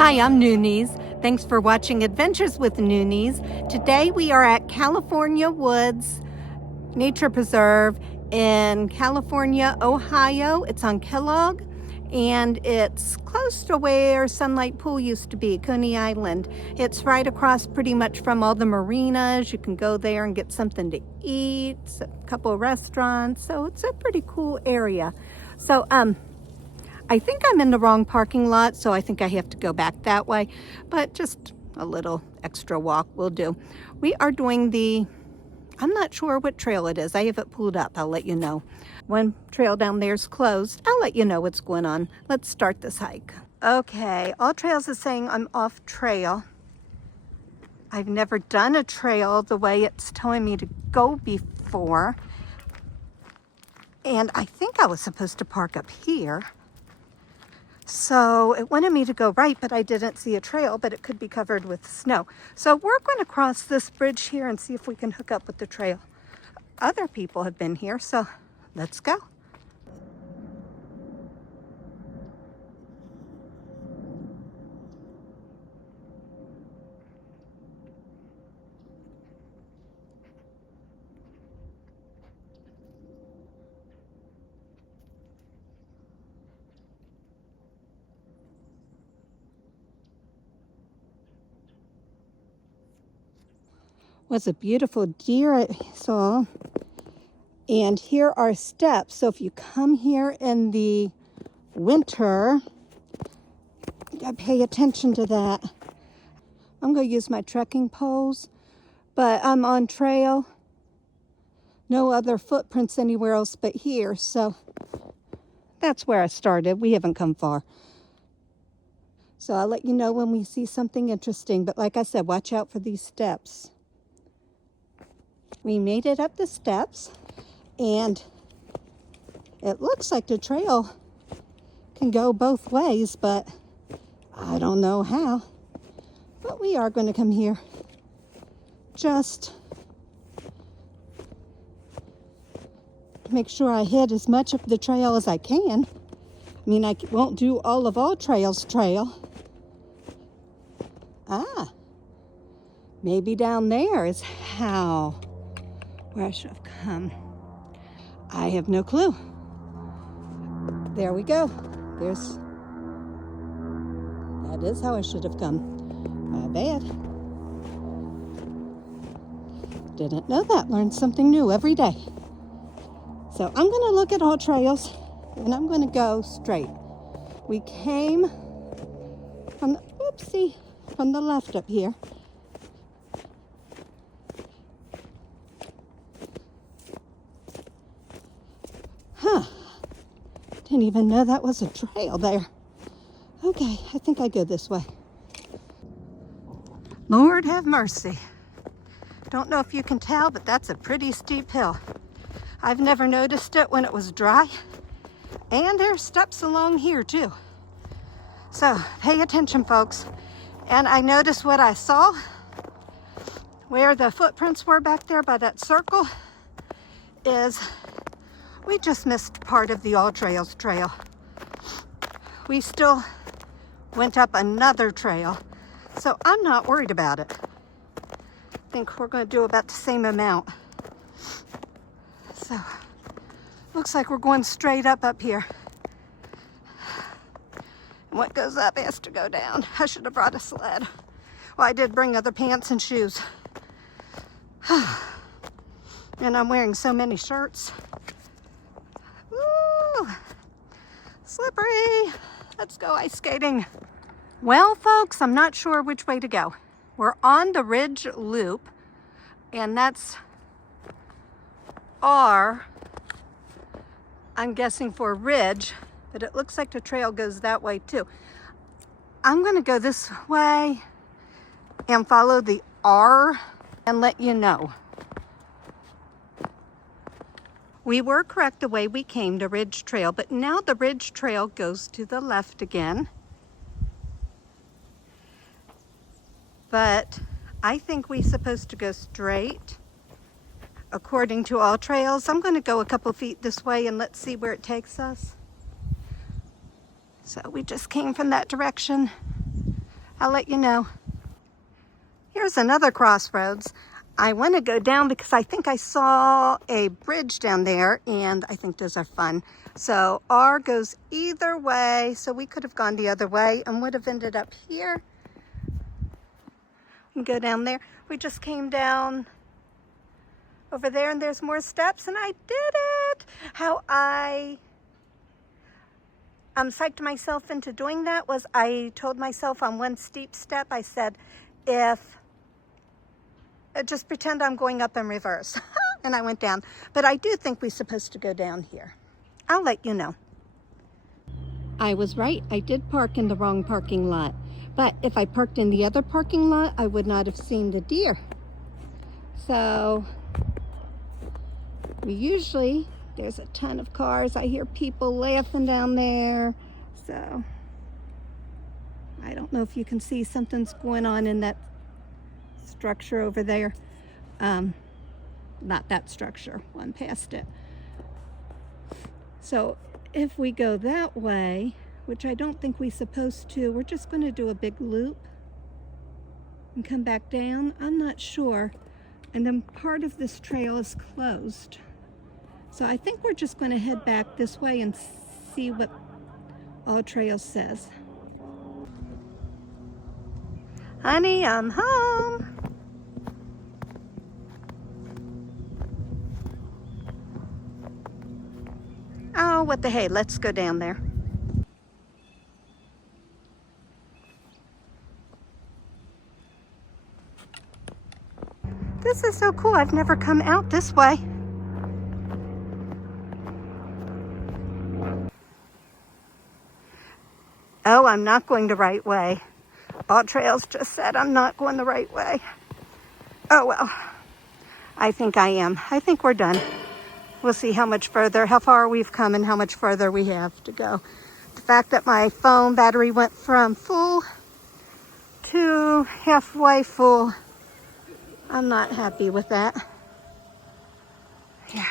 Hi, I'm Noonies. Thanks for watching Adventures with Noonies. Today we are at California Woods Nature Preserve in California, Ohio. It's on Kellogg, and it's close to where Sunlight Pool used to be, Coney Island. It's right across pretty much from all the marinas. You can go there and get something to eat, a couple of restaurants, so it's a pretty cool area. So, I think I'm in the wrong parking lot, so I think I have to go back that way, but just a little extra walk will do. We are doing I'm not sure what trail it is. I have it pulled up. I'll let you know. One trail down there is closed. I'll let you know what's going on. Let's start this hike. Okay, All Trails is saying I'm off trail. I've never done a trail the way it's telling me to go before. And I think I was supposed to park up here. So it wanted me to go right, but I didn't see a trail, but it could be covered with snow. So we're going to cross this bridge here and see if we can hook up with the trail. Other people have been here, so let's go. Was a beautiful deer I saw. And here are steps. So if you come here in the winter, you gotta pay attention to that. I'm gonna use my trekking poles, but I'm on trail. No other footprints anywhere else but here. So that's where I started. We haven't come far. So I'll let you know when we see something interesting. But like I said, watch out for these steps. We made it up the steps, and it looks like the trail can go both ways, but I don't know how. But we are going to come here just to make sure I hit as much of the trail as I can. I mean, I won't do All Trails trail. Maybe down there is where I should have come. I have no clue. There we go. That is how I should have come. My bad. Didn't know that. Learned something new every day. So I'm going to look at All Trails, and I'm going to go straight. We came from the left up here. Didn't even know that was a trail there. Okay, I think I go this way. Lord have mercy. Don't know if you can tell, but that's a pretty steep hill. I've never noticed it when it was dry. And there's steps along here too. So pay attention, folks. And I noticed what I saw, where the footprints were back there by that circle, is we just missed part of the All Trails trail. We still went up another trail, so I'm not worried about it. I think we're going to do about the same amount. So, looks like we're going straight up here. And what goes up has to go down. I should have brought a sled. Well, I did bring other pants and shoes. And I'm wearing so many shirts. Ooh, slippery. Let's go ice skating. Well, folks, I'm not sure which way to go. We're on the Ridge Loop, and that's R, I'm guessing for Ridge, but it looks like the trail goes that way too. I'm going to go this way and follow the R and let you know. We were correct the way we came to Ridge Trail, but now the Ridge Trail goes to the left again. But I think we're supposed to go straight. According to All Trails, I'm going to go a couple feet this way and let's see where it takes us. So we just came from that direction. I'll let you know. Here's another crossroads. I want to go down because I think I saw a bridge down there, and I think those are fun. So R goes either way, so we could have gone the other way and would have ended up here. And go down there. We just came down over there, and there's more steps, and I did it. How I psyched myself into doing that was I told myself on one steep step, I said, just pretend I'm going up in reverse. And I went down. But I do think we're supposed to go down here. I'll let you know. I was right. I did park in the wrong parking lot. But if I parked in the other parking lot, I would not have seen the deer. So there's a ton of cars. I hear people laughing down there. So I don't know if you can see something's going on in that structure over there. Not that structure, one past it. So if we go that way, which I don't think we're supposed to, we're just going to do a big loop and come back down. I'm not sure. And then part of this trail is closed. So I think we're just going to head back this way and see what All Trails says. Honey, I'm home. Oh, what the hey, let's go down there. This is so cool. I've never come out this way. Oh, I'm not going the right way. All Trails just said I'm not going the right way. Oh, well, I think I am. I think we're done. We'll see how far we've come and how much further we have to go. The fact that my phone battery went from full to halfway full, I'm not happy with that. Yeah.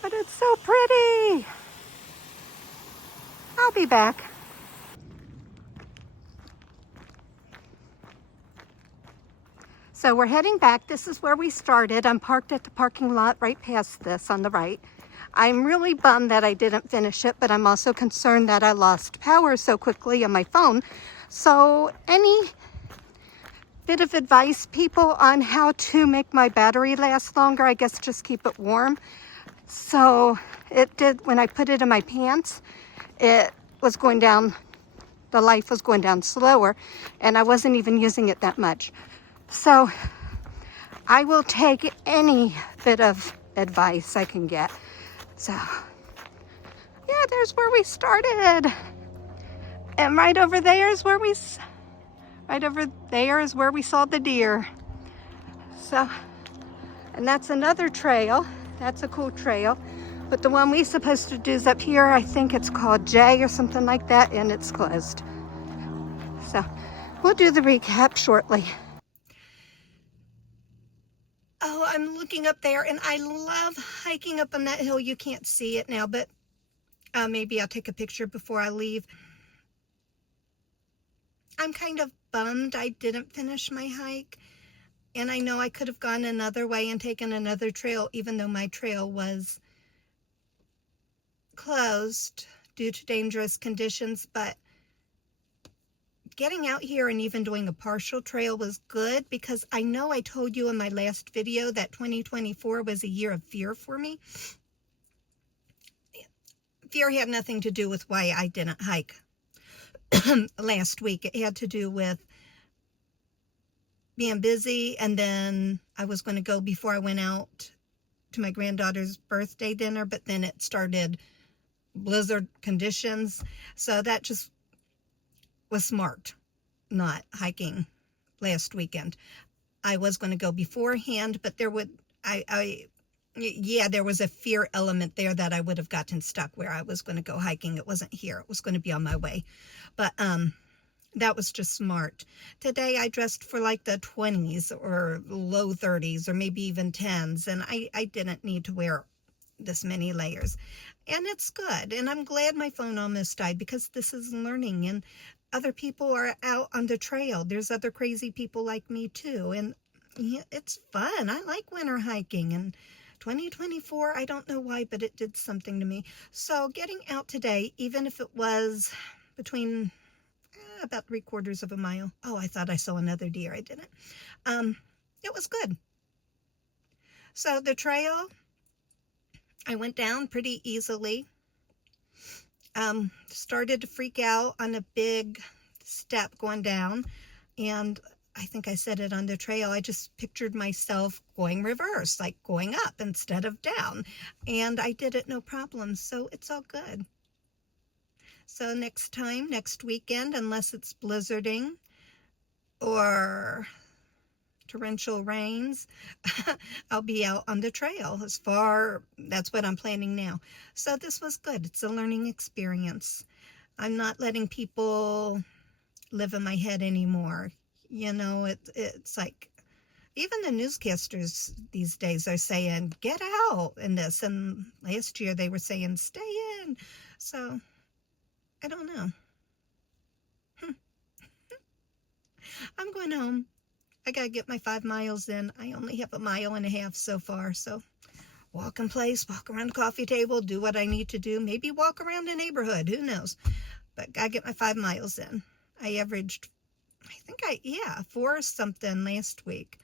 But it's so pretty. I'll be back. So we're heading back. This is where we started. I'm parked at the parking lot right past this on the right. I'm really bummed that I didn't finish it, but I'm also concerned that I lost power so quickly on my phone. So any bit of advice, people, on how to make my battery last longer? I guess just keep it warm. So it did, when I put it in my pants, it was going down, the life was going down slower, and I wasn't even using it that much. So I will take any bit of advice I can get. So yeah, there's where we started. And right over there is where we saw the deer. So, and that's another trail. That's a cool trail. But the one we're supposed to do is up here. I think it's called J or something like that, and it's closed. So we'll do the recap shortly. Oh, I'm looking up there, and I love hiking up on that hill. You can't see it now, but maybe I'll take a picture before I leave. I'm kind of bummed I didn't finish my hike, and I know I could have gone another way and taken another trail, even though my trail was closed due to dangerous conditions, but getting out here and even doing a partial trail was good, because I know I told you in my last video that 2024 was a year of fear for me. Fear had nothing to do with why I didn't hike last week. It had to do with being busy, and then I was going to go before I went out to my granddaughter's birthday dinner, but then it started blizzard conditions, so that just was smart not hiking last weekend. I was going to go beforehand, but there was a fear element there that I would have gotten stuck where I was going to go hiking. It wasn't here. It was going to be on my way. But that was just smart. Today I dressed for like the 20s or low 30s or maybe even 10s, and I didn't need to wear this many layers. And it's good. And I'm glad my phone almost died, because this is learning. And other people are out on the trail. There's other crazy people like me too. And yeah, it's fun. I like winter hiking. And 2024, I don't know why, but it did something to me. So getting out today, even if it was between about 3/4 of a mile. Oh, I thought I saw another deer. I didn't. It was good. So the trail, I went down pretty easily. Started to freak out on a big step going down, and I think I said it on the trail, I just pictured myself going reverse, like going up instead of down, and I did it no problem, so it's all good. So next time, next weekend, unless it's blizzarding or torrential rains, I'll be out on the trail that's what I'm planning now. So this was good. It's a learning experience. I'm not letting people live in my head anymore. You know, it's like, even the newscasters these days are saying, get out in this. And last year they were saying, stay in. So, I don't know. I'm going home. I gotta get my 5 miles in. I only have 1.5 miles so far, so walk in place, walk around the coffee table, do what I need to do, maybe walk around the neighborhood, who knows, but gotta get my 5 miles in. I averaged, 4 something last week,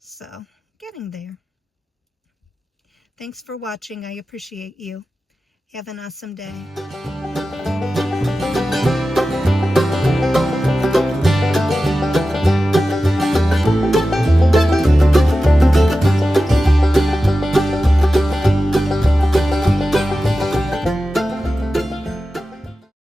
so getting there. Thanks for watching. I appreciate you. Have an awesome day.